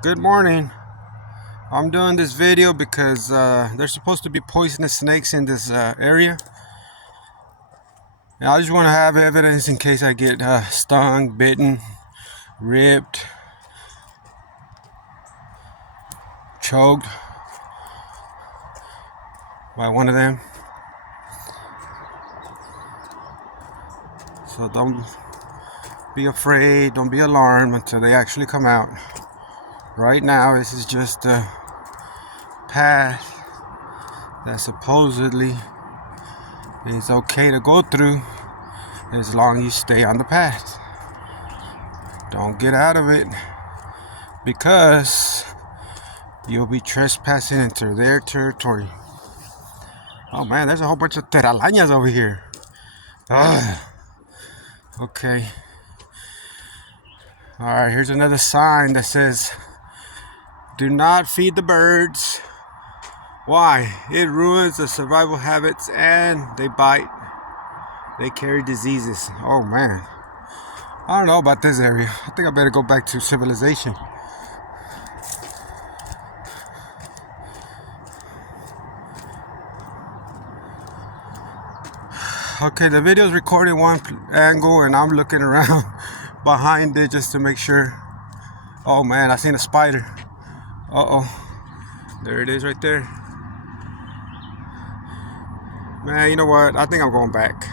Good morning. I'm doing this video because there's supposed to be poisonous snakes in this area. And I just want to have evidence in case I get stung, bitten, ripped, choked by one of them. So don't be afraid, don't be alarmed until they actually come out. Right now, this is just a path that supposedly is okay to go through as long as you stay on the path. Don't get out of it because you'll be trespassing into their territory. Oh man, there's a whole bunch of telarañas over here. Okay. Alright, here's another sign that says, "Do not feed the birds." Why? It ruins the survival habits and they bite. They carry diseases. Oh man. I don't know about this area. I think I better go back to civilization. Okay, the video is recorded one angle and I'm looking around behind it just to make sure. Oh man, I seen a spider. There it is right there. Man, you know what? I think I'm going back.